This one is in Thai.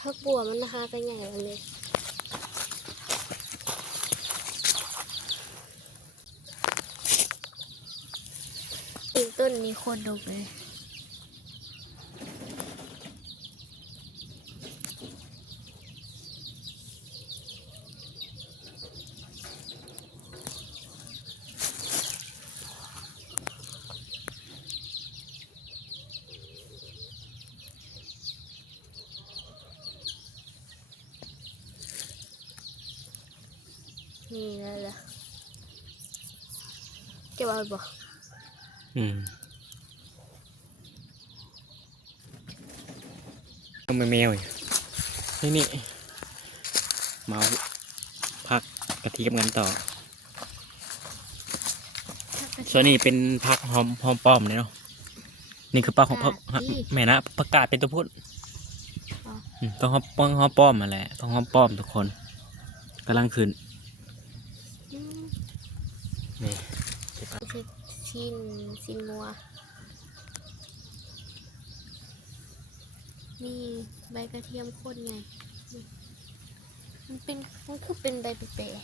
ผักบัวมันนะคะก็ใหญ่แล้วเลยอีกต้นนี้โคตรดกเลยนี่แล้วล่ะเก็บเอาบ่ต้องมาแมวอีกนี่เมาพักกะทิกับเงินต่อส่วนนี้เป็นผักหอมป้อมเนาะนี่คือปลาของผักแม่นะผักกาดเป็นตัวพูดต้องหอมป้อมมาแหละต้องหอมป้อมทุกคนกำลังขึ้นนี่ชิ้นงัวนี่ใบกระเทียมข้นไงมันคือเป็นใบเปรย์